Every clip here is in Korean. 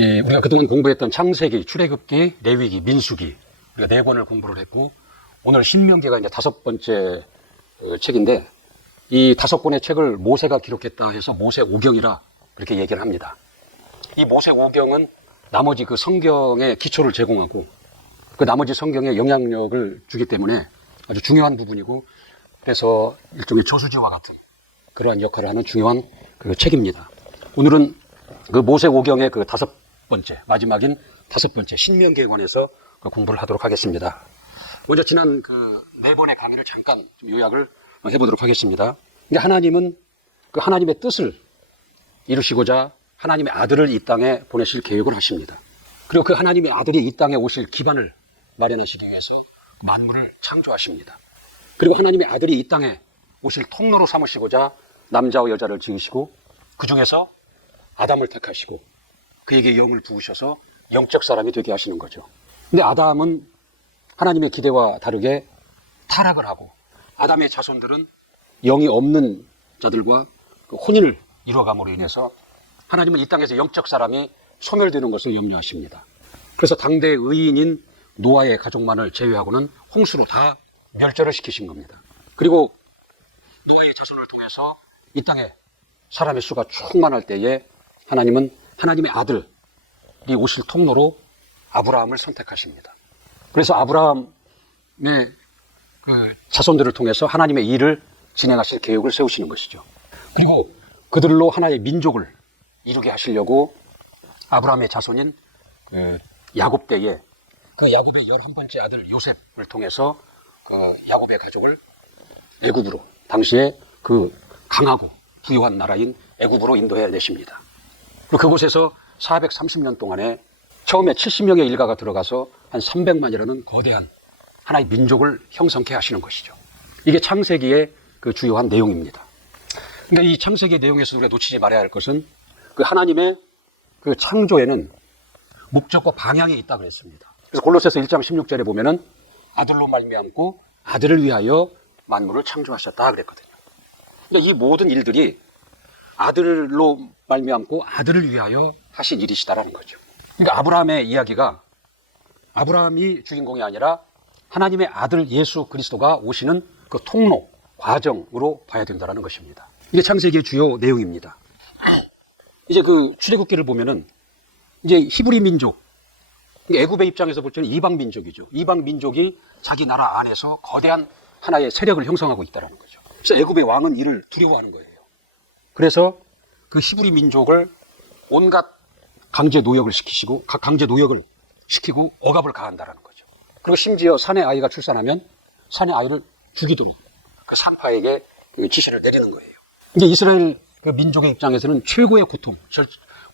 예, 우리가 그동안 공부했던 창세기, 출애굽기, 레위기, 민수기 우리가 4권을 공부를 했고 오늘 신명기가 이제 5번째 책인데 이 5권의 책을 모세가 기록했다 해서 모세오경이라 그렇게 얘기를 합니다. 이 모세오경은 나머지 그 성경의 기초를 제공하고 그 나머지 성경에 영향력을 주기 때문에 아주 중요한 부분이고 그래서 일종의 저수지와 같은 그러한 역할을 하는 중요한 그 책입니다. 오늘은 그 모세오경의 그 5번째, 마지막인 5번째 신명기에 관해서 공부를 하도록 하겠습니다. 먼저 지난 그 4번의 강의를 잠깐 좀 요약을 해보도록 하겠습니다. 하나님은 그 하나님의 뜻을 이루시고자 하나님의 아들을 이 땅에 보내실 계획을 하십니다. 그리고 그 하나님의 아들이 이 땅에 오실 기반을 마련하시기 위해서 만물을 창조하십니다. 그리고 하나님의 아들이 이 땅에 오실 통로로 삼으시고자 남자와 여자를 지으시고 그 중에서 아담을 택하시고 그에게 영을 부으셔서 영적 사람이 되게 하시는 거죠. 근데 아담은 하나님의 기대와 다르게 타락을 하고 아담의 자손들은 영이 없는 자들과 그 혼인을 이루어감으로 인해서 하나님은 이 땅에서 영적 사람이 소멸되는 것을 염려하십니다. 그래서 당대의 의인인 노아의 가족만을 제외하고는 홍수로 다 멸절을 시키신 겁니다. 그리고 노아의 자손을 통해서 이 땅에 사람의 수가 충만할 때에 하나님은 하나님의 아들이 오실 통로로 아브라함을 선택하십니다. 그래서 아브라함의 그 자손들을 통해서 하나님의 일을 진행하실 계획을 세우시는 것이죠. 그리고 그들로 하나의 민족을 이루게 하시려고 아브라함의 자손인 야곱 때에 그 야곱의 11번째 아들 요셉을 통해서 그 야곱의 가족을 애굽으로 당시에 그 강하고 부유한 나라인 애굽으로 인도해 내십니다. 그리고 그곳에서 430년 동안에 처음에 70명의 일가가 들어가서 한 300만이라는 거대한 하나의 민족을 형성케 하시는 것이죠. 이게 창세기의 그 주요한 내용입니다. 그러니까 이 창세기 내용에서 우리가 놓치지 말아야 할 것은 그 하나님의 그 창조에는 목적과 방향이 있다고 그랬습니다. 그래서 골로새서 1장 16절에 보면은 아들로 말미암고 아들을 위하여 만물을 창조하셨다 그랬거든요. 그러니까 이 모든 일들이 아들로 말미암고 아들을 위하여 하신 일이시다라는 거죠. 그러니까 아브라함의 이야기가 아브라함이 주인공이 아니라 하나님의 아들 예수 그리스도가 오시는 그 통로, 과정으로 봐야 된다는 것입니다. 이게 창세기의 주요 내용입니다. 이제 그 출애굽기를 보면은 이제 히브리 민족, 애굽의 입장에서 볼 때는 이방 민족이죠. 이방 민족이 자기 나라 안에서 거대한 하나의 세력을 형성하고 있다는 거죠. 그래서 애굽의 왕은 이를 두려워하는 거예요. 그래서 그 히브리 민족을 온갖 강제 노역을 시키시고 강제 노역을 시키고 억압을 가한다는 거죠. 그리고 심지어 사내 아이가 출산하면 사내 아이를 죽이도 그 산파에게 그 지시를 내리는 거예요. 이제 이스라엘 그 민족의 입장에서는 최고의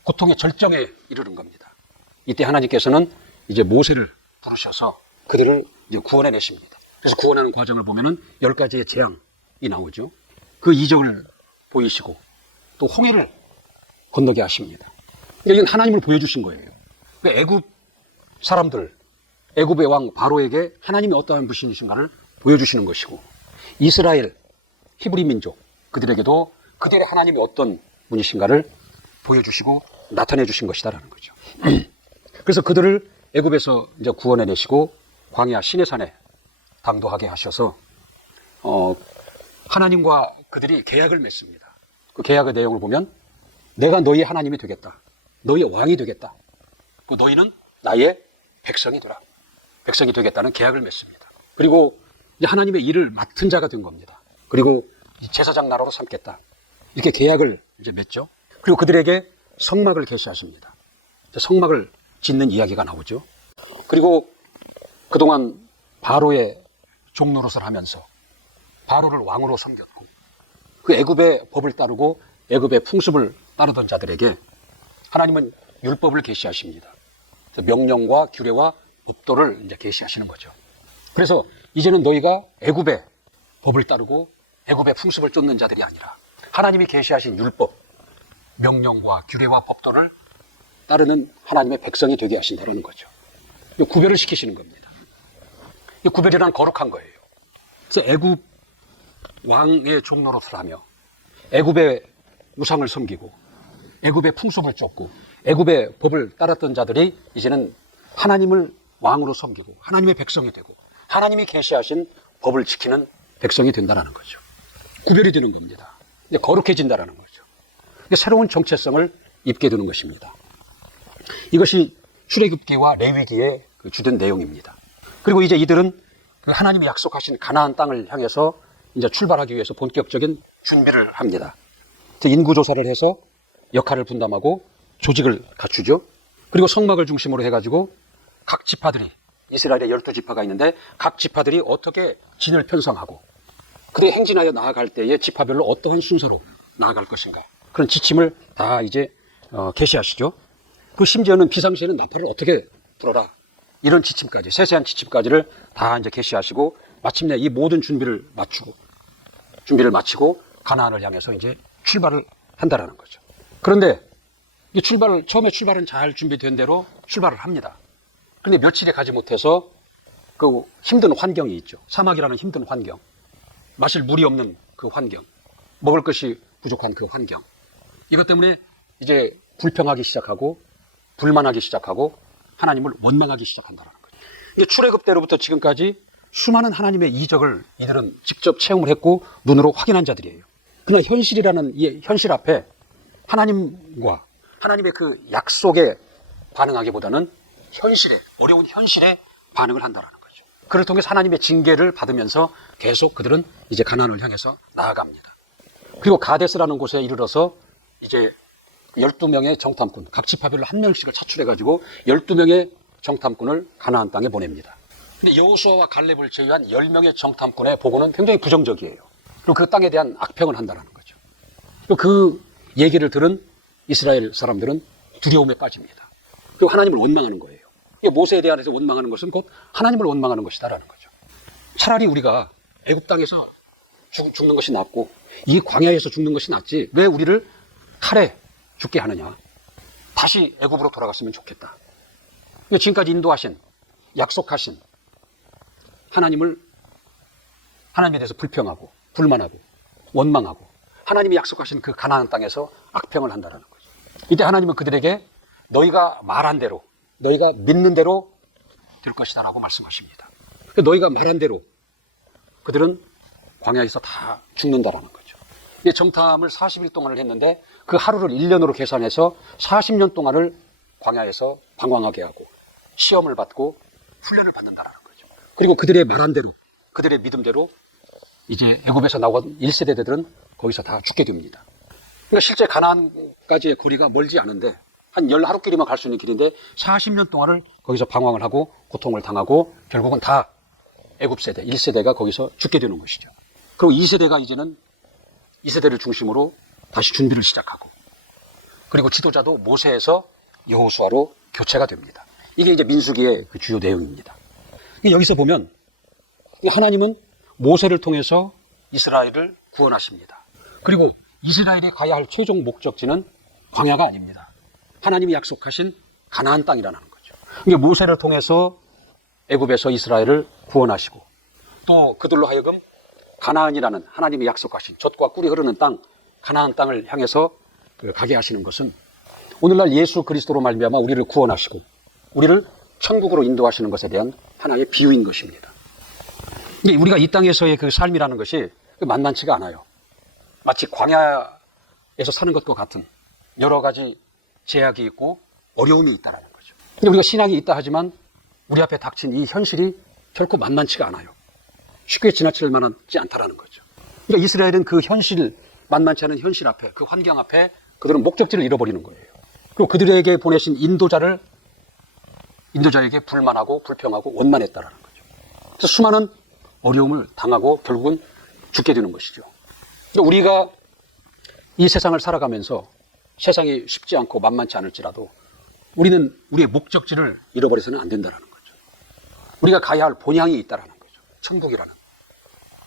고통의 절정에 이르는 겁니다. 이때 하나님께서는 이제 모세를 부르셔서 그들을 이제 구원해 내십니다. 그래서 구원하는 과정을 보면은 10가지의 재앙이 나오죠. 그 이적을 보이시고 또 홍해를 건너게 하십니다. 그러니까 이건 하나님을 보여주신 거예요. 그러니까 애굽 사람들, 애굽의 왕 바로에게 하나님이 어떠한 분이신가를 보여주시는 것이고 이스라엘, 히브리 민족 그들에게도 그들의 하나님이 어떤 분이신가를 보여주시고 나타내 주신 것이다라는 거죠. 그래서 그들을 애굽에서 이제 구원해 내시고 광야 시내산에 당도하게 하셔서 하나님과 그들이 계약을 맺습니다. 그 계약의 내용을 보면 내가 너희의 하나님이 되겠다. 너희의 왕이 되겠다. 너희는 나의 백성이 되라. 백성이 되겠다는 계약을 맺습니다. 그리고 이제 하나님의 일을 맡은 자가 된 겁니다. 그리고 제사장 나라로 삼겠다. 이렇게 계약을 이제 맺죠. 그리고 그들에게 성막을 계시하십니다. 성막을 짓는 이야기가 나오죠. 그리고 그동안 바로의 종노릇을 하면서 바로를 왕으로 섬겼고 그 애굽의 법을 따르고 애굽의 풍습을 따르던 자들에게 하나님은 율법을 계시하십니다. 명령과 규례와 법도를 이제 계시하시는 거죠. 그래서 이제는 너희가 애굽의 법을 따르고 애굽의 풍습을 쫓는 자들이 아니라 하나님이 계시하신 율법, 명령과 규례와 법도를 따르는 하나님의 백성이 되게 하신다는 거죠. 구별을 시키시는 겁니다. 구별이란 거룩한 거예요. 그래서 애굽 왕의 종노릇을 하며 애굽의 우상을 섬기고 애굽의 풍습을 쫓고 애굽의 법을 따랐던 자들이 이제는 하나님을 왕으로 섬기고 하나님의 백성이 되고 하나님이 계시하신 법을 지키는 백성이 된다는 거죠. 구별이 되는 겁니다. 이제 거룩해진다는 거죠. 새로운 정체성을 입게 되는 것입니다. 이것이 출애굽기와 레위기의 주된 내용입니다. 그리고 이제 이들은 하나님이 약속하신 가나안 땅을 향해서 이제 출발하기 위해서 본격적인 준비를 합니다. 인구조사를 해서 역할을 분담하고 조직을 갖추죠. 그리고 성막을 중심으로 해가지고 각 지파들이, 이스라엘의 12지파가 있는데 각 지파들이 어떻게 진을 편성하고 그래 행진하여 나아갈 때에 지파별로 어떠한 순서로 나아갈 것인가, 그런 지침을 다 이제 계시하시죠. 그 심지어는 비상시에는 나팔을 어떻게 불어라, 이런 지침까지, 세세한 지침까지를 다 이제 계시하시고 마침내 이 모든 준비를 마치고 가나안을 향해서 이제 출발을 한다라는 거죠. 그런데 처음에 출발은 잘 준비된 대로 출발을 합니다. 그런데 며칠에 가지 못해서 그 힘든 환경이 있죠. 사막이라는 힘든 환경, 마실 물이 없는 그 환경, 먹을 것이 부족한 그 환경, 이것 때문에 이제 불평하기 시작하고 불만하기 시작하고 하나님을 원망하기 시작한다는 거죠. 출애굽 때로부터 지금까지 수많은 하나님의 이적을 이들은 직접 체험을 했고 눈으로 확인한 자들이에요. 그러나 현실이라는 이 현실 앞에 하나님과 하나님의 그 약속에 반응하기보다는 어려운 현실에 반응을 한다는 거죠. 그를 통해서 하나님의 징계를 받으면서 계속 그들은 이제 가나안을 향해서 나아갑니다. 그리고 가데스라는 곳에 이르러서 이제 12명의 정탐꾼, 각 지파별로 한 명씩을 차출해가지고 12명의 정탐꾼을 가나안 땅에 보냅니다. 근데 여호수아와 갈렙을 제외한 10명의 정탐꾼의 보고는 굉장히 부정적이에요. 그리고 그 땅에 대한 악평을 한다는 거죠. 그리고 그 얘기를 들은 이스라엘 사람들은 두려움에 빠집니다. 그리고 하나님을 원망하는 거예요. 모세에 대해서 원망하는 것은 곧 하나님을 원망하는 것이다라는 거죠. 차라리 우리가 애굽 땅에서 죽는 것이 낫고 이 광야에서 죽는 것이 낫지 왜 우리를 칼에 죽게 하느냐. 다시 애굽으로 돌아갔으면 좋겠다. 지금까지 인도하신, 약속하신 하나님에 대해서 불평하고 불만하고 원망하고 하나님이 약속하신 그 가나안 땅에서 악평을 한다는 거죠. 이때 하나님은 그들에게 너희가 말한 대로, 너희가 믿는 대로 될 것이다 라고 말씀하십니다. 너희가 말한 대로 그들은 광야에서 다 죽는다라는 거죠. 정탐을 40일 동안을 했는데 그 하루를 1년으로 계산해서 40년 동안을 광야에서 방황하게 하고 시험을 받고 훈련을 받는다라는 거죠. 그리고 그들의 말한 대로, 그들의 믿음대로 이제 애굽에서 나온 1세대들은 거기서 다 죽게 됩니다. 그러니까 실제 가나안까지의 거리가 멀지 않은데 한 10하루길이면 갈 수 있는 길인데 40년 동안을 거기서 방황을 하고 고통을 당하고 결국은 다 애굽 세대, 1세대가 거기서 죽게 되는 것이죠. 그리고 2세대가 이제는 2세대를 중심으로 다시 준비를 시작하고 그리고 지도자도 모세에서 여호수아로 교체가 됩니다. 이게 이제 민수기의 그 주요 내용입니다. 여기서 보면 하나님은 모세를 통해서 이스라엘을 구원하십니다. 그리고 이스라엘이 가야 할 최종 목적지는 광야가 아닙니다. 하나님이 약속하신 가나안 땅이라는 거죠. 모세를 통해서 애굽에서 이스라엘을 구원하시고 또 그들로 하여금 가나안이라는 하나님이 약속하신 젖과 꿀이 흐르는 땅, 가나안 땅을 향해서 가게 하시는 것은 오늘날 예수 그리스도로 말미암아 우리를 구원하시고 우리를 천국으로 인도하시는 것에 대한 하나의 비유인 것입니다. 우리가 이 땅에서의 그 삶이라는 것이 만만치가 않아요. 마치 광야에서 사는 것과 같은 여러 가지 제약이 있고 어려움이 있다는 거죠. 근데 우리가 신앙이 있다 하지만 우리 앞에 닥친 이 현실이 결코 만만치가 않아요. 쉽게 지나칠 만하지 않다라는 거죠. 그러니까 이스라엘은 그 현실, 만만치 않은 현실 앞에, 그 환경 앞에 그들은 목적지를 잃어버리는 거예요. 그리고 그들에게 보내신 인도자에게 불만하고 불평하고 원만했다라는 거죠. 그래서 수많은 어려움을 당하고 결국은 죽게 되는 것이죠. 그러니까 우리가 이 세상을 살아가면서 세상이 쉽지 않고 만만치 않을지라도 우리는 우리의 목적지를 잃어버려서는 안 된다는 거죠. 우리가 가야 할 본향이 있다는 거죠. 천국이라는,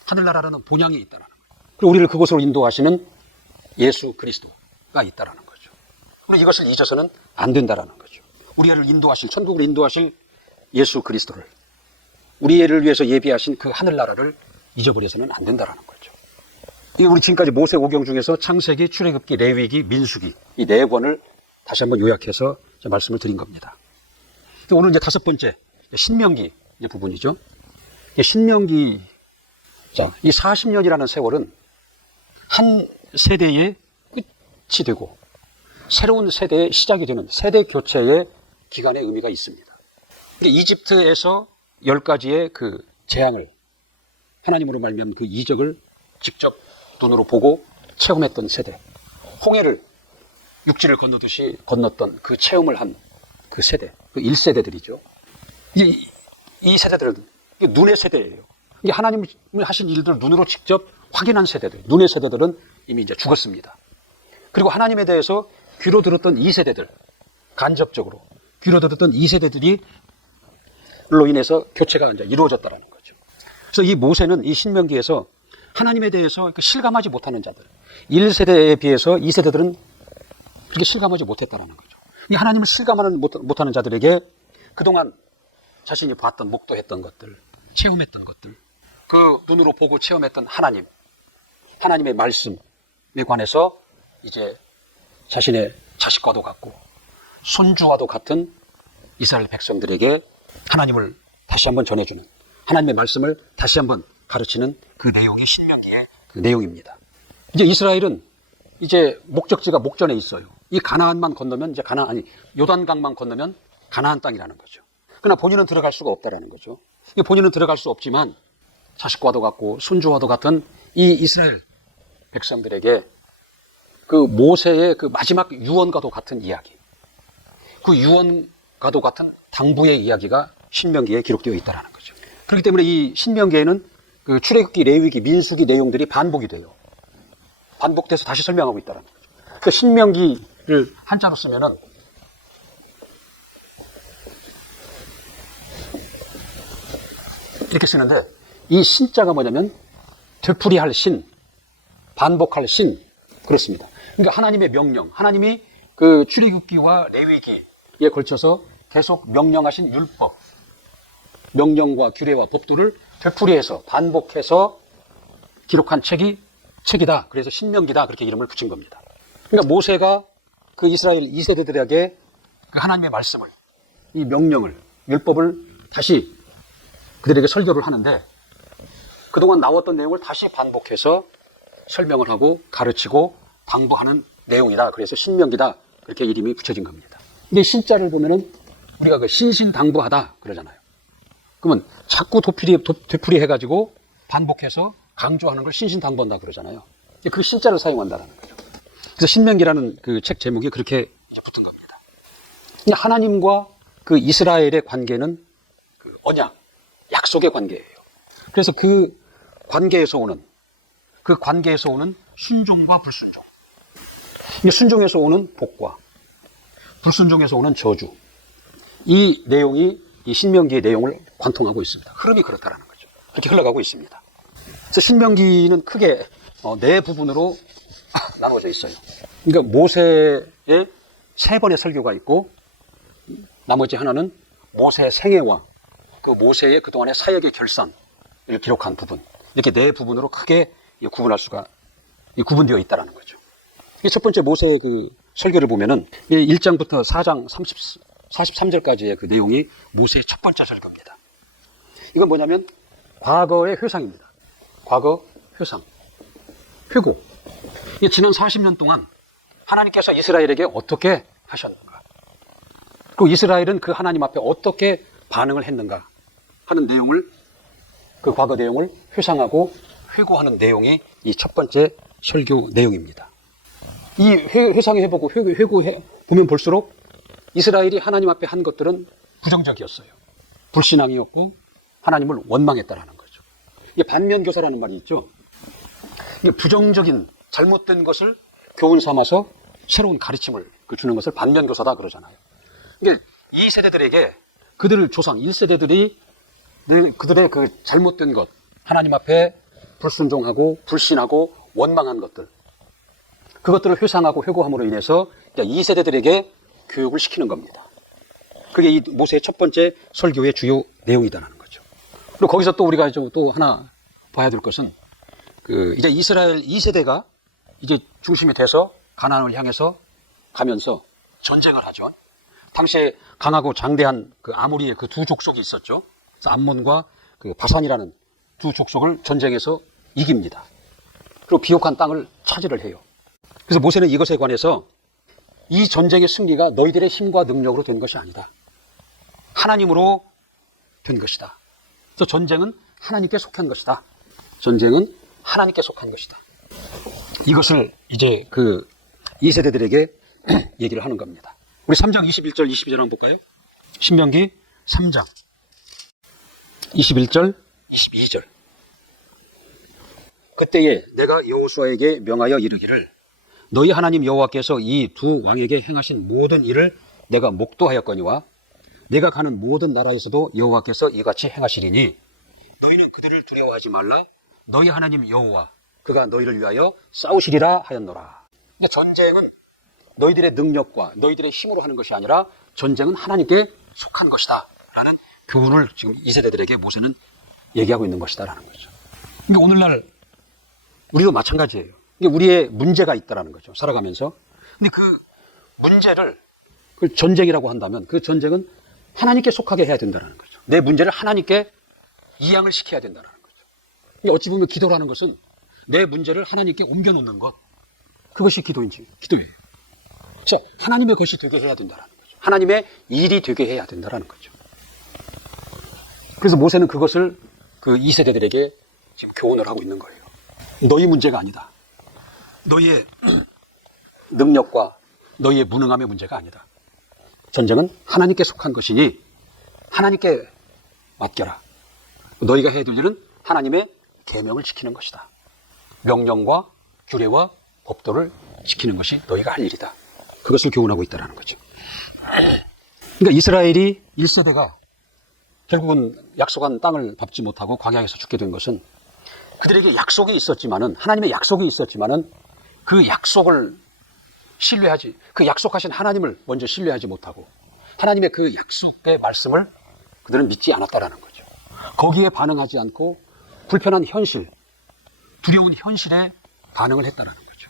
하늘나라라는 본향이 있다는 거죠. 그리고 우리를 그곳으로 인도하시는 예수 그리스도가 있다는 거죠. 우리 이것을 잊어서는 안 된다는 거죠. 우리를 인도하실, 천국으로 인도하실 예수 그리스도를, 우리를 위해서 예비하신 그 하늘나라를 잊어버려서는 안 된다는 거죠. 이게 우리 지금까지 모세 오경 중에서 창세기, 출애굽기, 레위기, 민수기 이 4권을 다시 한번 요약해서 말씀을 드린 겁니다. 오늘 이제 다섯 번째, 신명기 부분이죠. 신명기, 자, 이 40년이라는 세월은 한 세대의 끝이 되고 새로운 세대의 시작이 되는 세대 교체의 기간의 의미가 있습니다. 이집트에서 10가지의 그 재앙을 하나님으로 말미암은 그 이적을 직접 눈으로 보고 체험했던 세대, 홍해를 육지를 건너듯이 건넜던 그 체험을 한 그 세대, 그 1세대들이죠. 이 세대들은 눈의 세대예요. 이게 하나님이 하신 일들을 눈으로 직접 확인한 세대들, 눈의 세대들은 이미 이제 죽었습니다. 그리고 하나님에 대해서 귀로 들었던 2세대들, 간접적으로 귀로 들었던 2세대들이 로 인해서 교체가 이제 이루어졌다는 거죠. 그래서 이 모세는 이 신명기에서 하나님에 대해서 실감하지 못하는 자들, 1세대에 비해서 2세대들은 그렇게 실감하지 못했다는 거죠. 이 하나님을 실감하는 못하는 자들에게 그동안 자신이 봤던, 목도했던 것들, 체험했던 것들, 그 눈으로 보고 체험했던 하나님, 하나님의 말씀에 관해서 이제 자신의 자식과도 같고 손주와도 같은 이스라엘 백성들에게 하나님을 다시 한번 전해주는, 하나님의 말씀을 다시 한번 가르치는 그 내용이 신명기의 그 내용입니다. 이제 이스라엘은 이제 목적지가 목전에 있어요. 이 가나안만 건너면 이제 요단강만 건너면 가나안 땅이라는 거죠. 그러나 본인은 들어갈 수가 없다라는 거죠. 본인은 들어갈 수 없지만 자식과도 같고 손주와도 같은 이 이스라엘 백성들에게 그 모세의 그 마지막 유언과도 같은 이야기, 그 유언과도 같은 당부의 이야기가 신명기에 기록되어 있다는 거죠. 그렇기 때문에 이 신명기에는 그 출애굽기, 레위기, 민수기 내용들이 반복이 돼요. 반복돼서 다시 설명하고 있다는 거죠. 그 신명기를 한자로 쓰면은 이렇게 쓰는데, 이 신자가 뭐냐면 되풀이할 신, 반복할 신, 그렇습니다. 그러니까 하나님의 명령, 하나님이 그 출애굽기와 레위기에 걸쳐서 계속 명령하신 율법, 명령과 규례와 법도를 되풀이해서 반복해서 기록한 책이다. 그래서 신명기다. 그렇게 이름을 붙인 겁니다. 그러니까 모세가 그 이스라엘 2세대들에게 그 하나님의 말씀을, 이 명령을, 율법을 다시 그들에게 설교를 하는데, 그동안 나왔던 내용을 다시 반복해서 설명을 하고 가르치고 당부하는 내용이다. 그래서 신명기다. 그렇게 이름이 붙여진 겁니다. 근데 신자를 보면은 우리가 그 신신당부하다 그러잖아요. 그러면 자꾸 되풀이 해가지고 반복해서 강조하는 걸 신신당부한다 그러잖아요. 그 신자를 사용한다는 거죠. 그래서 신명기라는 그 책 제목이 그렇게 붙은 겁니다. 하나님과 그 이스라엘의 관계는 그 언약, 약속의 관계예요. 그래서 그 관계에서 오는 순종과 불순종. 순종에서 오는 복과 불순종에서 오는 저주. 이 내용이 이 신명기의 내용을 관통하고 있습니다. 흐름이 그렇다라는 거죠. 그렇게 흘러가고 있습니다. 그래서 신명기는 크게 네 부분으로 나눠져 있어요. 그러니까 모세의 3번의 설교가 있고, 나머지 하나는 모세의 생애와 그 모세의 그동안의 사역의 결산을 기록한 부분, 이렇게 네 부분으로 크게 구분되어 있다는 거죠. 첫 번째 모세의 그 설교를 보면은 1장부터 4장 43절까지의 그 내용이 모세의 첫 번째 설교입니다. 이건 뭐냐면 과거의 회상입니다. 과거 회상, 회고. 지난 40년 동안 하나님께서 이스라엘에게 어떻게 하셨는가, 그리고 이스라엘은 그 하나님 앞에 어떻게 반응을 했는가 하는 내용을, 그 과거 내용을 회상하고 회고하는 내용이 이 첫 번째 설교 내용입니다. 이 회상해보고 회고해 보면 볼수록 이스라엘이 하나님 앞에 한 것들은 부정적이었어요. 불신앙이었고 하나님을 원망했다라는 거죠. 이게 반면교사라는 말이 있죠. 이게 부정적인 잘못된 것을 교훈 삼아서 새로운 가르침을 주는 것을 반면교사다 그러잖아요. 이게 이 세대들에게 그들을 조상 1세대들이 그들의 그 잘못된 것, 하나님 앞에 불순종하고 불신하고 원망한 것들, 그것들을 회상하고 회고함으로 인해서 2세대들에게 교육을 시키는 겁니다. 그게 이 모세의 첫 번째 설교의 주요 내용이다라는 거죠. 그리고 거기서 또 우리가 또 하나 봐야 될 것은 이제 이스라엘 2세대가 이제 중심이 돼서 가나안을 향해서 가면서 전쟁을 하죠. 당시에 강하고 장대한 그 아모리의 그 두 족속이 있었죠. 그래서 암몬과 그 바산이라는 두 족속을 전쟁에서 이깁니다. 그리고 비옥한 땅을 차지를 해요. 그래서 모세는 이것에 관해서 이 전쟁의 승리가 너희들의 힘과 능력으로 된 것이 아니다. 하나님으로 된 것이다. 그래서 전쟁은 하나님께 속한 것이다. 전쟁은 하나님께 속한 것이다. 이것을 이제 그 2세대들에게 얘기를 하는 겁니다. 우리 3장 21절, 22절 한번 볼까요? 신명기 3장 21절, 22절. 그때에 내가 여호수아에게 명하여 이르기를 너희 하나님 여호와께서 이 두 왕에게 행하신 모든 일을 내가 목도하였거니와 내가 가는 모든 나라에서도 여호와께서 이같이 행하시리니 너희는 그들을 두려워하지 말라. 너희 하나님 여호와 그가 너희를 위하여 싸우시리라 하였노라. 그러니까 전쟁은 너희들의 능력과 너희들의 힘으로 하는 것이 아니라 전쟁은 하나님께 속한 것이다 라는 교훈을 지금 2세대들에게 모세는 얘기하고 있는 것이다 라는 거죠. 그러니까 오늘날 우리도 마찬가지예요. 그러니까 우리의 문제가 있다라는 거죠. 살아가면서. 근데 그 문제를 그 전쟁이라고 한다면 그 전쟁은 하나님께 속하게 해야 된다는 거죠. 내 문제를 하나님께 이양을 시켜야 된다는 거죠. 그러니까 어찌 보면 기도라는 것은 내 문제를 하나님께 옮겨놓는 것, 그것이 기도예요. 그래서 하나님의 것이 되게 해야 된다는 거죠. 하나님의 일이 되게 해야 된다는 거죠. 그래서 모세는 그것을 그 2세대들에게 지금 교훈을 하고 있는 거예요. 너희 문제가 아니다. 너희의 능력과 너희의 무능함의 문제가 아니다. 전쟁은 하나님께 속한 것이니 하나님께 맡겨라. 너희가 해야 될 일은 하나님의 계명을 지키는 것이다. 명령과 규례와 법도를 지키는 것이 너희가 할 일이다. 그것을 교훈하고 있다는 거죠. 그러니까 이스라엘이 1세대가 결국은 약속한 땅을 밟지 못하고 광야에서 죽게 된 것은 그들에게 약속이 있었지만은, 하나님의 약속이 있었지만은 그 약속을 신뢰하지, 그 약속하신 하나님을 먼저 신뢰하지 못하고 하나님의 그 약속의 말씀을 그들은 믿지 않았다라는 거죠. 거기에 반응하지 않고 불편한 현실, 두려운 현실에 반응을 했다라는 거죠.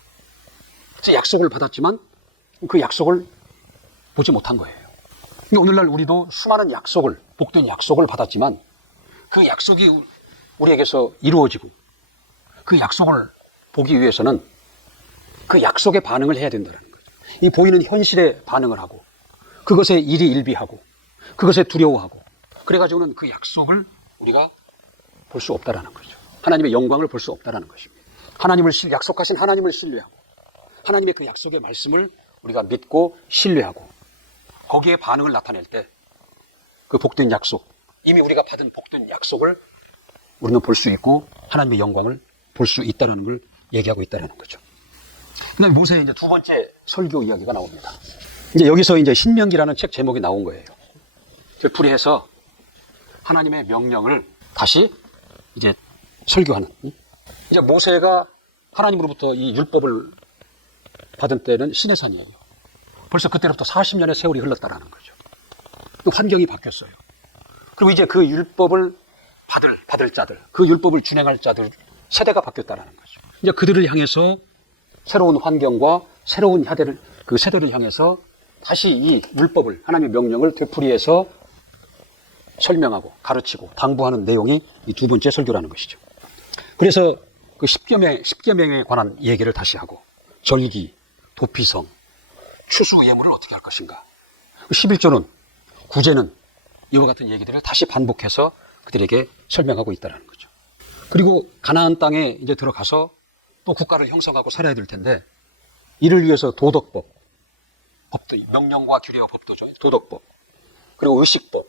그래서 약속을 받았지만 그 약속을 보지 못한 거예요. 그러니까 오늘날 우리도 수많은 약속을, 복된 약속을 받았지만 그 약속이 우리에게서 이루어지고 그 약속을 보기 위해서는 그 약속에 반응을 해야 된다는 거죠. 이 보이는 현실에 반응을 하고 그것에 일희일비하고 그것에 두려워하고 그래가지고는 그 약속을 우리가 볼 수 없다라는 거죠. 하나님의 영광을 볼 수 없다라는 것입니다. 하나님을 약속하신 하나님을 신뢰하고 하나님의 그 약속의 말씀을 우리가 믿고 신뢰하고 거기에 반응을 나타낼 때 그 복된 약속, 이미 우리가 받은 복된 약속을 우리는 볼 수 있고 하나님의 영광을 볼 수 있다는 걸 얘기하고 있다는 거죠. 그다음에 모세의 이제 두 번째 설교 이야기가 나옵니다. 이제 여기서 이제 신명기라는 책 제목이 나온 거예요. 되풀이해서 하나님의 명령을 다시 이제 설교하는. 이제 모세가 하나님으로부터 이 율법을 받은 때는 시내산이에요. 벌써 그때로부터 40년의 세월이 흘렀다라는 거죠. 환경이 바뀌었어요. 그리고 이제 그 율법을 받을 자들, 그 율법을 준행할 자들 세대가 바뀌었다라는 거죠. 이제 그들을 향해서 새로운 환경과 새로운 그 세대를 향해서 다시 이 율법을, 하나님의 명령을 되풀이해서 설명하고 가르치고 당부하는 내용이 이 두 번째 설교라는 것이죠. 그래서 그 십계명에 관한 얘기를 다시 하고 절기, 도피성, 추수 예물을 어떻게 할 것인가. 11조는 구제는 이와 같은 얘기들을 다시 반복해서 그들에게 설명하고 있다는 거죠. 그리고 가나안 땅에 이제 들어가서 또 국가를 형성하고 살아야 될 텐데 이를 위해서 도덕법, 법도, 명령과 규례와 법도죠. 도덕법, 그리고 의식법,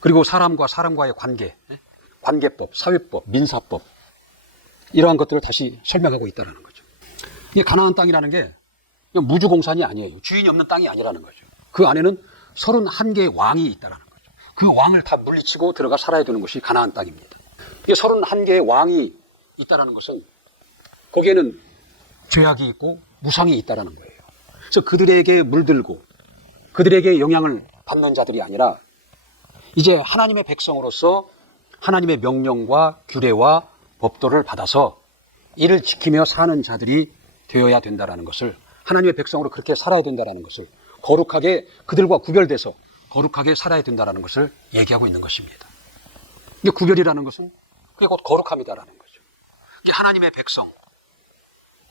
그리고 사람과 사람과의 관계법, 사회법, 민사법 이러한 것들을 다시 설명하고 있다는 거죠. 이게 가나안 땅이라는 게 무주공산이 아니에요. 주인이 없는 땅이 아니라는 거죠. 그 안에는 31개의 왕이 있다는 거죠. 그 왕을 다 물리치고 들어가 살아야 되는 것이 가나안 땅입니다. 이게 31개의 왕이 있다는 것은 거기에는 죄악이 있고 무상이 있다는 거예요. 그래서 그들에게 물들고 그들에게 영향을 받는 자들이 아니라 이제 하나님의 백성으로서 하나님의 명령과 규례와 법도를 받아서 이를 지키며 사는 자들이 되어야 된다는 것을, 하나님의 백성으로 그렇게 살아야 된다는 것을 거룩하게 그들과 구별돼서 거룩하게 살아야 된다는 것을 얘기하고 있는 것입니다. 이게 구별이라는 것은 그게 곧 거룩함이다라는 거죠. 이게 하나님의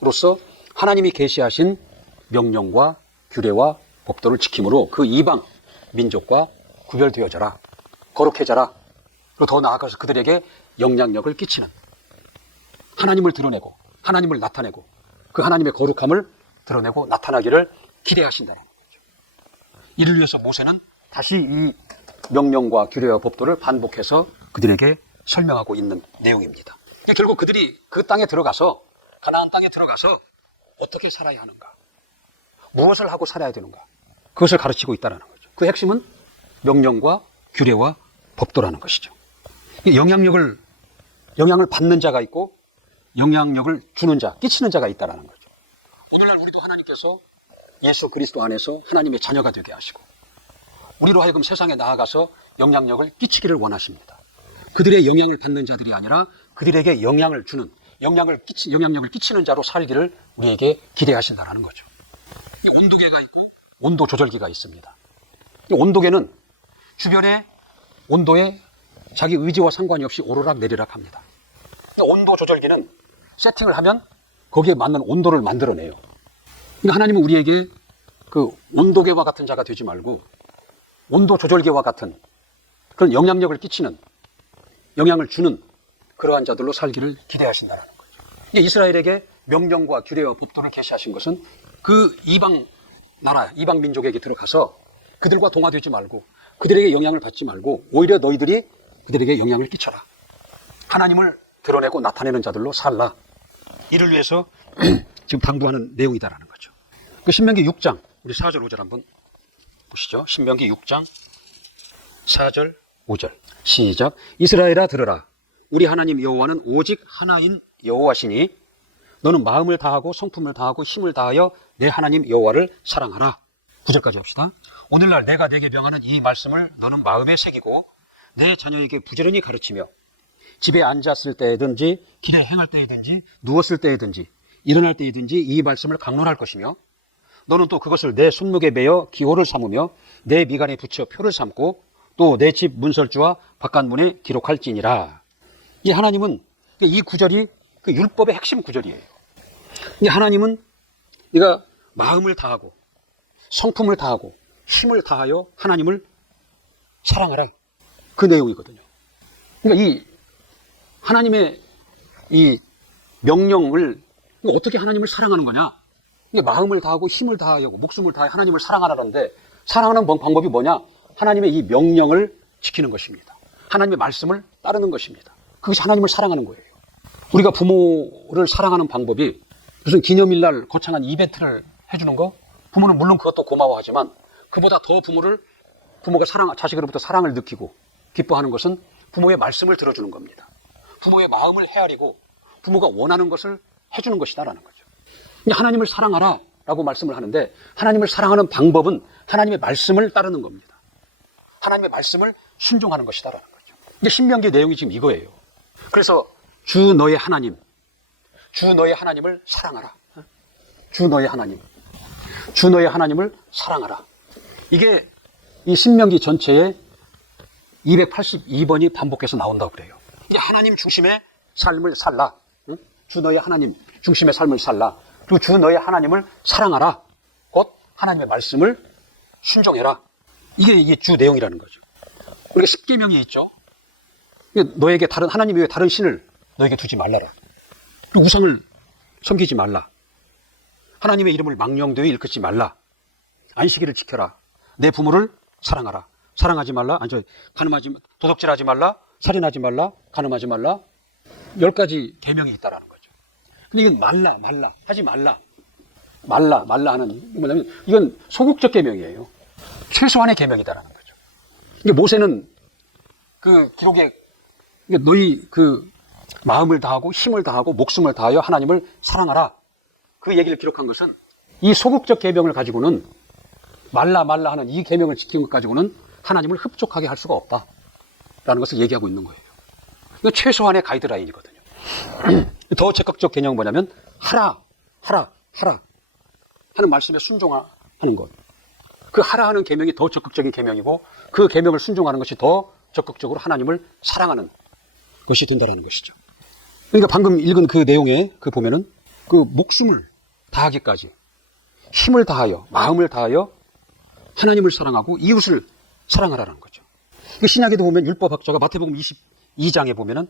백성으로서 하나님이 계시하신 명령과 규례와 법도를 지킴으로 그 이방 민족과 구별되어져라, 거룩해져라. 그리고 더 나아가서 그들에게 영향력을 끼치는, 하나님을 드러내고 하나님을 나타내고 그 하나님의 거룩함을 드러내고 나타나기를 기대하신다는 거죠. 이를 위해서 모세는 다시 이 명령과 규례와 법도를 반복해서 그들에게 설명하고 있는 내용입니다. 결국 그들이 그 땅에 들어가서, 가나안 땅에 들어가서 어떻게 살아야 하는가, 무엇을 하고 살아야 되는가, 그것을 가르치고 있다는 거죠. 그 핵심은 명령과 규례와 법도라는 것이죠. 영향을 받는 자가 있고 영향력을 주는 자, 끼치는 자가 있다는 거죠. 오늘날 우리도 하나님께서 예수 그리스도 안에서 하나님의 자녀가 되게 하시고 우리로 하여금 세상에 나아가서 영향력을 끼치기를 원하십니다. 그들의 영향을 받는 자들이 아니라 그들에게 영향을 주는, 영향력을 끼치는 자로 살기를 우리에게 기대하신다는 거죠. 온도계가 있고 온도 조절기가 있습니다. 온도계는 주변의 온도에 자기 의지와 상관이 없이 오르락 내리락 합니다. 온도 조절기는 세팅을 하면 거기에 맞는 온도를 만들어내요. 그러니까 하나님은 우리에게 그 온도계와 같은 자가 되지 말고 온도 조절기와 같은 그런 영향력을 끼치는, 영향을 주는 그러한 자들로 살기를 기대하신다는 거죠. 이스라엘에게 명령과 규례와 법도를 계시하신 것은 그 이방 나라, 이방 민족에게 들어가서 그들과 동화되지 말고 그들에게 영향을 받지 말고 오히려 너희들이 그들에게 영향을 끼쳐라. 하나님을 드러내고 나타내는 자들로 살라. 이를 위해서 지금 당부하는 내용이다라는 거죠. 그 신명기 6장, 우리 4절, 5절 한번 보시죠. 신명기 6장 4절, 5절. 시작. 이스라엘아 들으라. 우리 하나님 여호와는 오직 하나인 여호와시니 너는 마음을 다하고 성품을 다하고 힘을 다하여 내 하나님 여호와를 사랑하라. 9절까지 합시다. 오늘날 내가 내게 명하는 이 말씀을 너는 마음에 새기고 내 자녀에게 부지런히 가르치며 집에 앉았을 때든지 길에 행할 때든지 누웠을 때든지 일어날 때든지 이 말씀을 강론할 것이며 너는 또 그것을 내 손목에 매어 기호를 삼으며 내 미간에 붙여 표를 삼고 또 내 집 문설주와 바깥문에 기록할지니라. 이 하나님은 이 구절이 그 율법의 핵심 구절이에요. 하나님은 네가 마음을 다하고 성품을 다하고 힘을 다하여 하나님을 사랑하라. 그 내용이거든요. 그러니까 이 하나님의 이 명령을 어떻게 하나님을 사랑하는 거냐? 마음을 다하고 힘을 다하고 목숨을 다하여 하나님을 사랑하라는데 사랑하는 방법이 뭐냐? 하나님의 이 명령을 지키는 것입니다. 하나님의 말씀을 따르는 것입니다. 그것이 하나님을 사랑하는 거예요. 우리가 부모를 사랑하는 방법이 무슨 기념일날 거창한 이벤트를 해주는 거? 부모는 물론 그것도 고마워하지만 그보다 더 부모가 자식으로부터 사랑을 느끼고 기뻐하는 것은 부모의 말씀을 들어주는 겁니다. 부모의 마음을 헤아리고 부모가 원하는 것을 해주는 것이다라는 거죠. 하나님을 사랑하라 라고 말씀을 하는데 하나님을 사랑하는 방법은 하나님의 말씀을 따르는 겁니다. 하나님의 말씀을 순종하는 것이다라는 거죠. 이게 신명기의 내용이 지금 이거예요. 그래서 주 너의 하나님을 사랑하라. 주 너의 하나님을 사랑하라. 이게 이 신명기 전체에 282번이 반복해서 나온다고 그래요. 이게 하나님 중심의 삶을 살라. 주 너의 하나님 중심의 삶을 살라. 그리고 주 너의 하나님을 사랑하라. 곧 하나님의 말씀을 순종해라. 이게 주 내용이라는 거죠. 우리가 십계명이 있죠. 너에게 하나님 외에 다른 신을 너에게 두지 말라라. 우상을 섬기지 말라. 하나님의 이름을 망령되이 일컫지 말라. 안식일을 지켜라. 내 부모를 사랑하라. 사랑하지 말라. 도둑질하지 말라. 살인하지 말라. 간음하지 말라. 10가지 계명이 있다라는 거죠. 근데 이건 말라 하지 말라 하는 뭐냐면 이건 소극적 계명이에요. 최소한의 계명이다라는 거죠. 이게 모세는 그 기록에 너희 그 마음을 다하고 힘을 다하고 목숨을 다하여 하나님을 사랑하라. 그 얘기를 기록한 것은 이 소극적 계명을 가지고는 말라 하는 이 계명을 지키는 것 가지고는 하나님을 흡족하게 할 수가 없다라는 것을 얘기하고 있는 거예요. 이거 최소한의 가이드라인이거든요. 더 적극적 개념은 뭐냐면 하라 하는 말씀에 순종하는 것. 그 하라 하는 계명이 더 적극적인 계명이고 그 계명을 순종하는 것이 더 적극적으로 하나님을 사랑하는 것이 된다는 것이죠. 그러니까 방금 읽은 그 내용에 그 보면은 그 목숨을 다하기까지 힘을 다하여 마음을 다하여 하나님을 사랑하고 이웃을 사랑하라는 거죠. 그 신약에도 보면 율법학자가 마태복음 22장에 보면은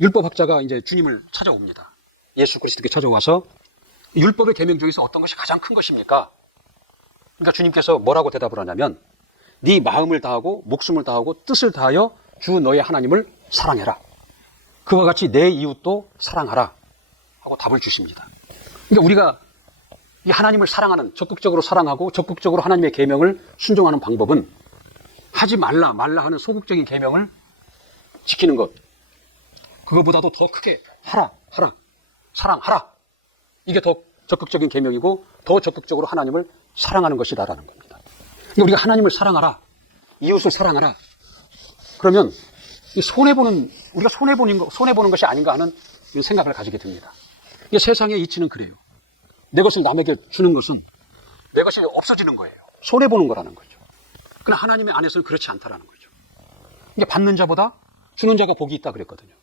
율법학자가 이제 주님을 찾아옵니다. 예수 그리스도께 찾아와서 율법의 계명 중에서 어떤 것이 가장 큰 것입니까? 그러니까 주님께서 뭐라고 대답을 하냐면 네 마음을 다하고 목숨을 다하고 뜻을 다하여 주 너의 하나님을 사랑해라. 그와 같이 내 이웃도 사랑하라 하고 답을 주십니다. 그러니까 우리가 이 하나님을 사랑하는 적극적으로 사랑하고 적극적으로 하나님의 계명을 순종하는 방법은 하지 말라 하는 소극적인 계명을 지키는 것, 그거보다도 더 크게 하라 사랑하라, 이게 더 적극적인 계명이고 더 적극적으로 하나님을 사랑하는 것이다라는 겁니다. 그러니까 우리가 하나님을 사랑하라, 이웃을 사랑하라, 그러면 우리가 손해보는 것이 아닌가 하는 생각을 가지게 됩니다. 이게 세상의 이치는 그래요. 내 것을 남에게 주는 것은 내 것이 없어지는 거예요. 손해보는 거라는 거죠. 그러나 하나님의 안에서는 그렇지 않다라는 거죠. 이게 받는 자보다 주는 자가 복이 있다 그랬거든요.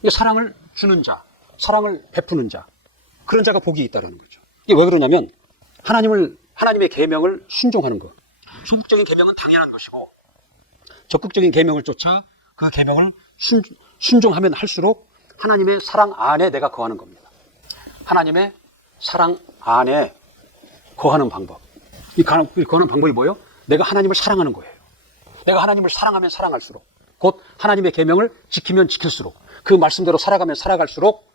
이게 사랑을 주는 자, 사랑을 베푸는 자, 그런 자가 복이 있다라는 거죠. 이게 왜 그러냐면 하나님의 계명을 순종하는 것, 소극적인 계명은 당연한 것이고 적극적인 계명을 쫓아 그 계명을 순종하면 할수록 하나님의 사랑 안에 내가 거하는 겁니다. 하나님의 사랑 안에 거하는 방법. 이 거하는 방법이 뭐예요? 내가 하나님을 사랑하는 거예요. 내가 하나님을 사랑하면 사랑할수록, 곧 하나님의 계명을 지키면 지킬수록, 그 말씀대로 살아가면 살아갈수록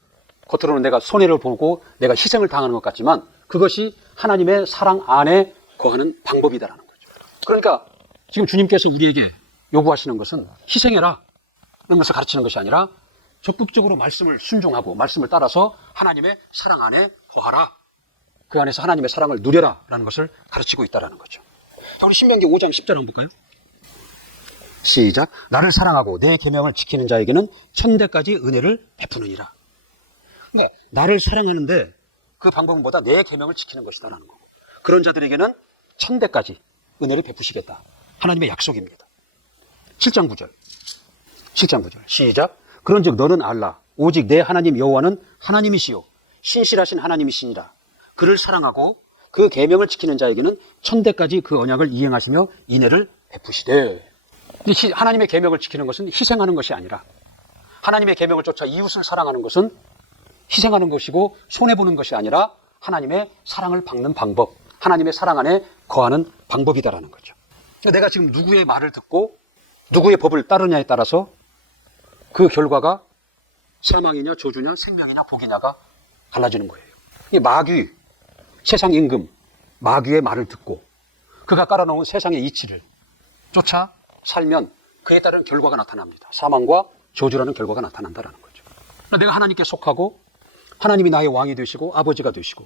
겉으로는 내가 손해를 보고 내가 희생을 당하는 것 같지만 그것이 하나님의 사랑 안에 거하는 방법이다라는 거죠. 그러니까 지금 주님께서 우리에게 요구하시는 것은 희생해라 라는 것을 가르치는 것이 아니라 적극적으로 말씀을 순종하고 말씀을 따라서 하나님의 사랑 안에 거하라, 그 안에서 하나님의 사랑을 누려라 라는 것을 가르치고 있다는 거죠. 자, 우리 신명기 5장 10절 한번 볼까요? 시작. 나를 사랑하고 내 계명을 지키는 자에게는 천대까지 은혜를 베푸느니라. 네, 나를 사랑하는데 그 방법은 뭐다? 내 계명을 지키는 것이다라는 거고, 그런 자들에게는 천대까지 은혜를 베푸시겠다, 하나님의 약속입니다. 7장 9절 시작. 그런즉 너는 알라, 오직 내 하나님 여호와는 하나님이시요 신실하신 하나님이시니라. 그를 사랑하고 그 계명을 지키는 자에게는 천대까지 그 언약을 이행하시며 인애를 베푸시되. 하나님의 계명을 지키는 것은 희생하는 것이 아니라, 하나님의 계명을 쫓아 이웃을 사랑하는 것은 희생하는 것이고 손해보는 것이 아니라 하나님의 사랑을 받는 방법, 하나님의 사랑 안에 거하는 방법이다라는 거죠. 내가 지금 누구의 말을 듣고 누구의 법을 따르냐에 따라서 그 결과가 사망이냐 저주냐 생명이냐 복이냐가 달라지는 거예요. 이 마귀, 세상 임금 마귀의 말을 듣고 그가 깔아놓은 세상의 이치를 쫓아 살면 그에 따른 결과가 나타납니다. 사망과 저주라는 결과가 나타난다는 거죠. 내가 하나님께 속하고 하나님이 나의 왕이 되시고 아버지가 되시고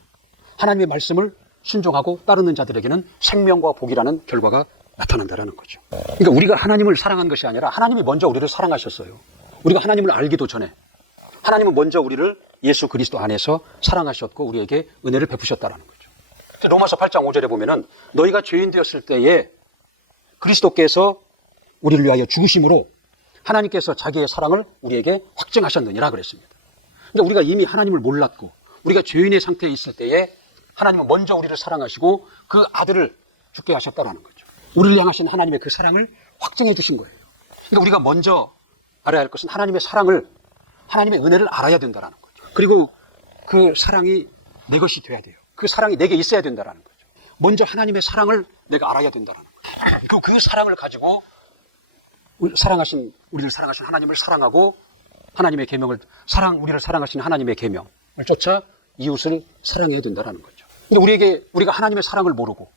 하나님의 말씀을 순종하고 따르는 자들에게는 생명과 복이라는 결과가 나타난다는 거죠. 그러니까 우리가 하나님을 사랑한 것이 아니라 하나님이 먼저 우리를 사랑하셨어요. 우리가 하나님을 알기도 전에 하나님은 먼저 우리를 예수 그리스도 안에서 사랑하셨고 우리에게 은혜를 베푸셨다는 거죠. 로마서 8장 5절에 보면은 너희가 죄인 되었을 때에 그리스도께서 우리를 위하여 죽으심으로 하나님께서 자기의 사랑을 우리에게 확증하셨느니라 그랬습니다. 그러니까 우리가 이미 하나님을 몰랐고 우리가 죄인의 상태에 있을 때에 하나님은 먼저 우리를 사랑하시고 그 아들을 죽게 하셨다는 거죠. 우리를 향하신 하나님의 그 사랑을 확증해 주신 거예요. 그러니까 우리가 먼저 알아야 할 것은 하나님의 사랑을, 하나님의 은혜를 알아야 된다는 거죠. 그리고 그 사랑이 내 것이 돼야 돼요. 그 사랑이 내게 있어야 된다는 거죠. 먼저 하나님의 사랑을 내가 알아야 된다는 거죠. 그 사랑을 가지고 우리를 사랑하신 하나님을 사랑하고 하나님의 계명을 우리를 사랑하신 하나님의 계명을 쫓아 이웃을 사랑해야 된다는 거죠. 근데 우리가 하나님의 사랑을 모르고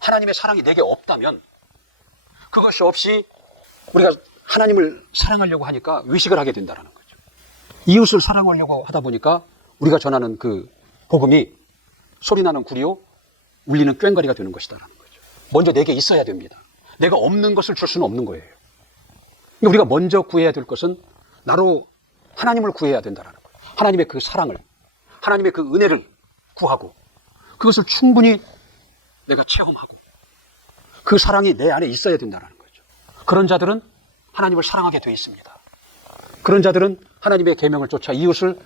하나님의 사랑이 내게 없다면 그것이 없이 우리가 하나님을 사랑하려고 하니까 의식을 하게 된다는 거죠. 이웃을 사랑하려고 하다 보니까 우리가 전하는 그 복음이 소리나는 구리요 울리는 꽹과리가 되는 것이다라는 거죠. 먼저 내게 있어야 됩니다. 내가 없는 것을 줄 수는 없는 거예요. 우리가 먼저 구해야 될 것은 나로 하나님을 구해야 된다는 거예요. 하나님의 그 사랑을, 하나님의 그 은혜를 구하고 그것을 충분히 내가 체험하고 그 사랑이 내 안에 있어야 된다는 거죠. 그런 자들은 하나님을 사랑하게 되어 있습니다. 그런 자들은 하나님의 계명을 쫓아 이웃을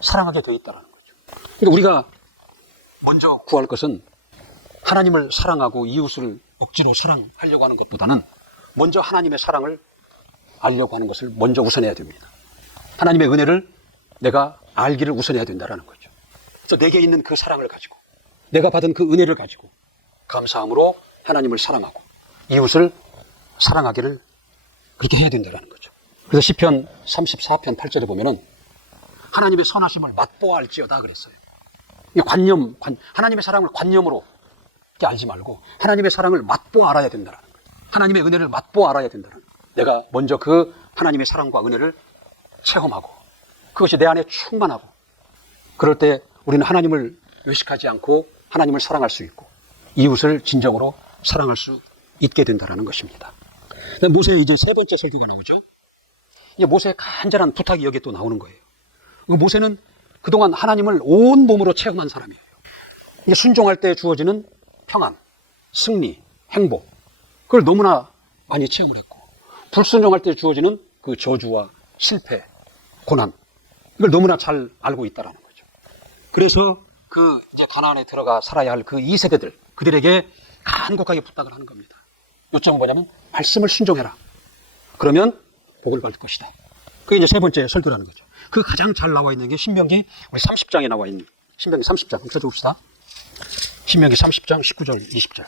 사랑하게 되어 있다는 거죠. 그러니까 우리가 먼저 구할 것은 하나님을 사랑하고 이웃을 억지로 사랑하려고 하는 것보다는 먼저 하나님의 사랑을 알려고 하는 것을 먼저 우선해야 됩니다. 하나님의 은혜를 내가 알기를 우선해야 된다는 거죠. 그래서 내게 있는 그 사랑을 가지고 내가 받은 그 은혜를 가지고 감사함으로 하나님을 사랑하고 이웃을 사랑하기를 그렇게 해야 된다는 거죠. 그래서 시편 34편 8절에 보면은 하나님의 선하심을 맛보아 알지어다 그랬어요. 하나님의 사랑을 관념으로 알지 말고 하나님의 사랑을 맛보아 알아야 된다는 거예요. 하나님의 은혜를 맛보아 알아야 된다는 거예요. 내가 먼저 그 하나님의 사랑과 은혜를 체험하고 그것이 내 안에 충만하고 그럴 때 우리는 하나님을 외식하지 않고 하나님을 사랑할 수 있고 이웃을 진정으로 사랑할 수 있게 된다는 것입니다. 모세의 이제 세 번째 설교가 나오죠. 이제 모세의 간절한 부탁이 여기에 또 나오는 거예요. 모세는 그동안 하나님을 온 몸으로 체험한 사람이에요. 이게 순종할 때 주어지는 평안, 승리, 행복 그걸 너무나 많이 체험을 했고 불순종할 때 주어지는 그 저주와 실패, 고난 이걸 너무나 잘 알고 있다는 거죠. 그래서 그 이제 가나안에 들어가 살아야 할 그 2세대들 그들에게 간곡하게 부탁을 하는 겁니다. 요점은 뭐냐면 말씀을 순종해라. 그러면 복을 받을 것이다. 그게 이제 세 번째 설교라는 거죠. 그 가장 잘 나와 있는 게 신명기 우리 30장에 나와 있는 신명기 30장 한번 펴줍시다. 신명기 30장 19절 20절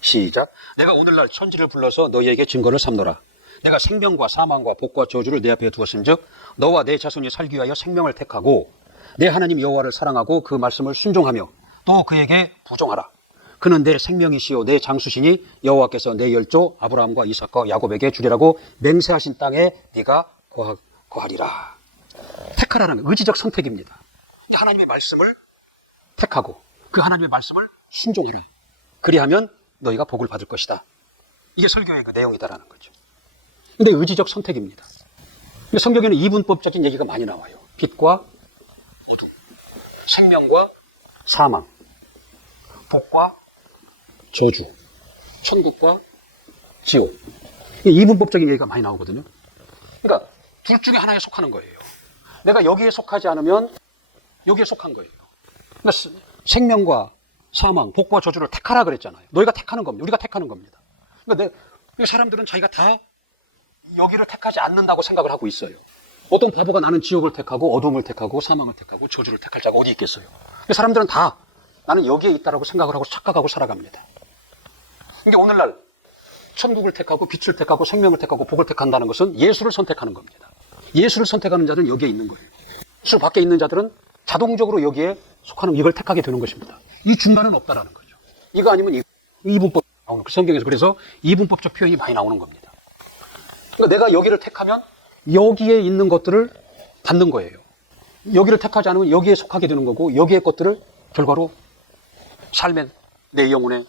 시작. 내가 오늘날 천지를 불러서 너희에게 증거를 삼노라. 내가 생명과 사망과 복과 저주를 내 앞에 두었은즉 너와 내 자손이 살기 위하여 생명을 택하고 내 하나님 여호와를 사랑하고 그 말씀을 순종하며 또 그에게 부종하라. 그는 내 생명이시요 내 장수시니 여호와께서 내 열조 아브라함과 이삭과 야곱에게 주리라고 맹세하신 땅에 네가 거하리라. 택하라는 의지적 선택입니다. 하나님의 말씀을 택하고 그 하나님의 말씀을 순종하라. 그리하면 너희가 복을 받을 것이다. 이게 설교의 그 내용이다라는 거죠. 근데 의지적 선택입니다. 성경에는 이분법적인 얘기가 많이 나와요. 빛과 어둠, 생명과 사망, 복과 저주, 천국과 지옥. 이분법적인 얘기가 많이 나오거든요. 그러니까 둘 중에 하나에 속하는 거예요. 내가 여기에 속하지 않으면 여기에 속한 거예요. 그러니까 생명과 사망, 복과 저주를 택하라 그랬잖아요. 너희가 택하는 겁니다. 우리가 택하는 겁니다. 그러니까 사람들은 자기가 다 여기를 택하지 않는다고 생각을 하고 있어요. 어떤 바보가 나는 지옥을 택하고 어둠을 택하고 사망을 택하고 저주를 택할 자가 어디 있겠어요. 사람들은 다 나는 여기에 있다라고 생각을 하고 착각하고 살아갑니다. 그러니까 오늘날 천국을 택하고 빛을 택하고 생명을 택하고 복을 택한다는 것은 예수를 선택하는 겁니다. 예수를 선택하는 자들은 여기에 있는 거예요. 예수 밖에 있는 자들은 자동적으로 여기에 속하는 이걸 택하게 되는 것입니다. 이 중간은 없다라는 거죠. 이거 아니면 이분법 나오는 그 성경에서 그래서 이분법적 표현이 많이 나오는 겁니다. 그러니까 내가 여기를 택하면 여기에 있는 것들을 받는 거예요. 여기를 택하지 않으면 여기에 속하게 되는 거고 여기의 것들을 결과로 삶의 내 영혼에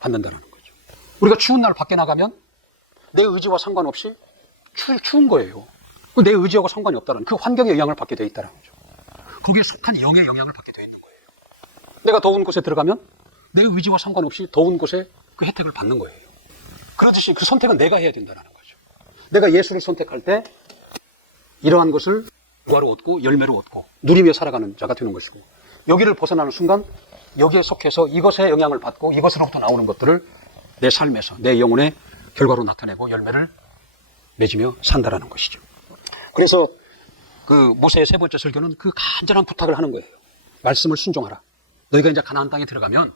받는다는 거죠. 우리가 추운 날 밖에 나가면 내 의지와 상관없이 추운 거예요. 내 의지하고 상관이 없다는 그 환경의 영향을 받게 돼 있다는 거죠. 거기에 속한 영의 영향을 받게 돼 있는 거예요. 내가 더운 곳에 들어가면 내 의지와 상관없이 더운 곳에 그 혜택을 받는 거예요. 그렇듯이 그 선택은 내가 해야 된다는 거죠. 내가 예수를 선택할 때 이러한 것을 결과로 얻고 열매로 얻고 누리며 살아가는 자가 되는 것이고 여기를 벗어나는 순간 여기에 속해서 이것에 영향을 받고 이것으로부터 나오는 것들을 내 삶에서 내 영혼의 결과로 나타내고 열매를 맺으며 산다라는 것이죠. 그래서 그 모세의 세 번째 설교는 그 간절한 부탁을 하는 거예요. 말씀을 순종하라. 너희가 이제 가나안 땅에 들어가면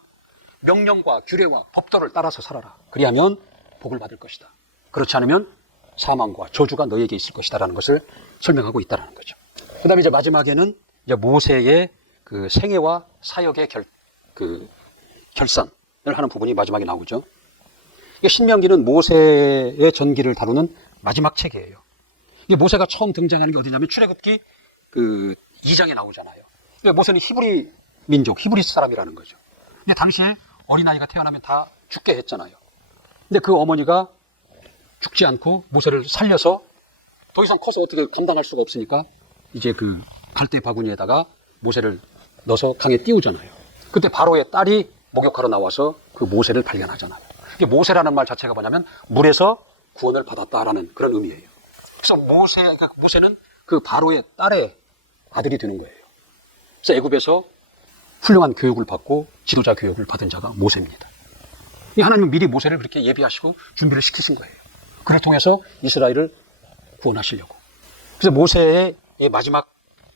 명령과 규례와 법도를 따라서 살아라. 그리하면 복을 받을 것이다. 그렇지 않으면 사망과 저주가 너희에게 있을 것이다라는 것을 설명하고 있다라는 거죠. 그다음에 이제 마지막에는 이제 모세의 그 생애와 사역의 결산을 하는 부분이 마지막에 나오죠. 신명기는 모세의 전기를 다루는 마지막 책이에요. 이게 모세가 처음 등장하는 게 어디냐면 출애굽기 그 2장에 나오잖아요. 모세는 히브리 민족, 히브리 사람이라는 거죠. 근데 당시에 어린아이가 태어나면 다 죽게 했잖아요. 근데 그 어머니가 죽지 않고 모세를 살려서 더 이상 커서 어떻게 감당할 수가 없으니까 이제 그 갈대 바구니에다가 모세를 넣어서 강에 띄우잖아요. 그때 바로의 딸이 목욕하러 나와서 그 모세를 발견하잖아요. 이게 모세라는 말 자체가 뭐냐면 물에서 구원을 받았다라는 그런 의미예요. 그래서 모세는 그 바로의 딸의 아들이 되는 거예요. 그래서 애굽에서 훌륭한 교육을 받고 지도자 교육을 받은 자가 모세입니다. 하나님은 미리 모세를 그렇게 예비하시고 준비를 시키신 거예요. 그를 통해서 이스라엘을 구원하시려고. 그래서 모세의 이 마지막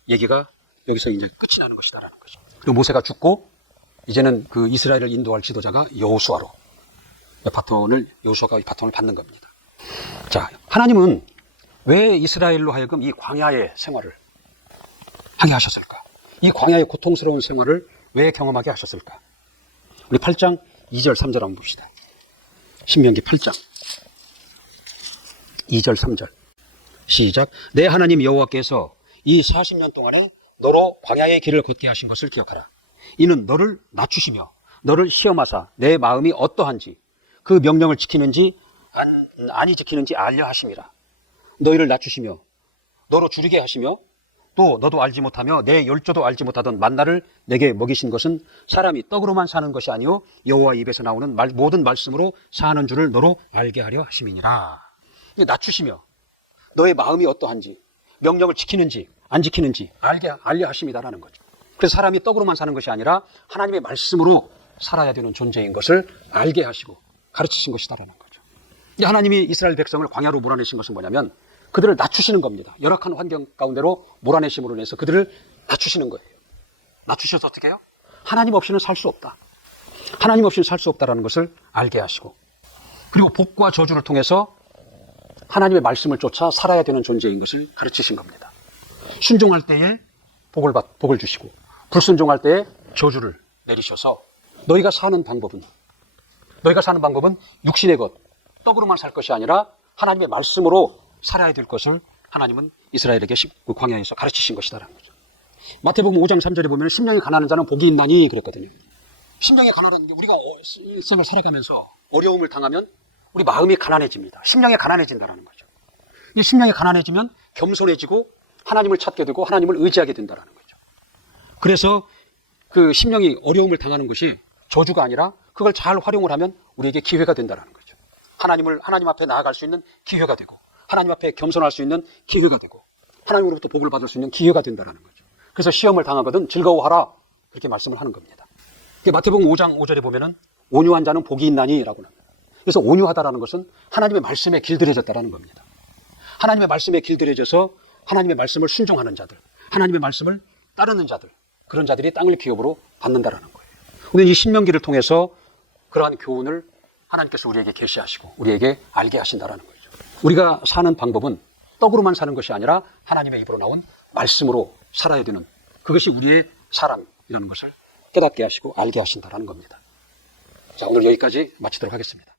얘기가 여기서 이제 끝이 나는 것이다라는 거죠. 그리고 모세가 죽고 이제는 그 이스라엘을 인도할 지도자가 여호수아가 바톤을 받는 겁니다. 자, 하나님은 왜 이스라엘로 하여금 이 광야의 생활을 하게 하셨을까? 이 광야의 고통스러운 생활을 왜 경험하게 하셨을까? 우리 8장 2절 3절 한번 봅시다. 신명기 8장 2절 3절 시작. 내 하나님 여호와께서 이 40년 동안에 너로 광야의 길을 걷게 하신 것을 기억하라. 이는 너를 낮추시며 너를 시험하사 내 마음이 어떠한지 그 명령을 지키는지 아니 지키는지 알려 하심이라. 너희를 낮추시며 너로 줄이게 하시며 또 너도 알지 못하며 내 열조도 알지 못하던 만나를 내게 먹이신 것은 사람이 떡으로만 사는 것이 아니요 여호와 입에서 나오는 모든 말씀으로 사는 줄을 너로 알게 하려 하심이니라. 낮추시며 너의 마음이 어떠한지 명령을 지키는지 안 지키는지 알려 하심이다라는 거죠. 그래서 사람이 떡으로만 사는 것이 아니라 하나님의 말씀으로 살아야 되는 존재인 것을 알게 하시고 가르치신 것이다라는 거죠. 하나님이 이스라엘 백성을 광야로 몰아내신 것은 뭐냐면 그들을 낮추시는 겁니다. 열악한 환경 가운데로 몰아내심으로 인해서 그들을 낮추시는 거예요. 낮추셔서 어떻게 해요? 하나님 없이는 살 수 없다. 하나님 없이는 살 수 없다는 것을 알게 하시고 그리고 복과 저주를 통해서 하나님의 말씀을 쫓아 살아야 되는 존재인 것을 가르치신 겁니다. 순종할 때에 복을 주시고 불순종할 때에 저주를 내리셔서 너희가 사는 방법은 육신의 것, 떡으로만 살 것이 아니라 하나님의 말씀으로 살아야 될 것을 하나님은 이스라엘에게 광야에서 가르치신 것이다라는 거죠. 마태복음 5장 3절에 보면 심령이 가난한 자는 복이 있나니 그랬거든요. 심령이 가난한 게 우리가 일생을 살아가면서 어려움을 당하면 우리 마음이 가난해집니다. 심령이 가난해진다는 거죠. 이 심령이 가난해지면 겸손해지고 하나님을 찾게 되고 하나님을 의지하게 된다는 거죠. 그래서 그 심령이 어려움을 당하는 것이 저주가 아니라 그걸 잘 활용을 하면 우리에게 기회가 된다는 거죠. 하나님 앞에 나아갈 수 있는 기회가 되고 하나님 앞에 겸손할 수 있는 기회가 되고 하나님으로부터 복을 받을 수 있는 기회가 된다는 거죠. 그래서 시험을 당하거든 즐거워하라 그렇게 말씀을 하는 겁니다. 마태복음 5장 5절에 보면은 온유한 자는 복이 있나니라고 합니다. 그래서 온유하다라는 것은 하나님의 말씀에 길들여졌다라는 겁니다. 하나님의 말씀에 길들여져서 하나님의 말씀을 순종하는 자들, 하나님의 말씀을 따르는 자들, 그런 자들이 땅을 기업으로 받는다라는 거예요. 오늘 이 신명기를 통해서 그러한 교훈을 하나님께서 우리에게 계시하시고 우리에게 알게 하신다라는 거죠. 우리가 사는 방법은 떡으로만 사는 것이 아니라 하나님의 입으로 나온 말씀으로 살아야 되는 그것이 우리의 사람이라는 것을 깨닫게 하시고 알게 하신다라는 겁니다. 자, 오늘 여기까지 마치도록 하겠습니다.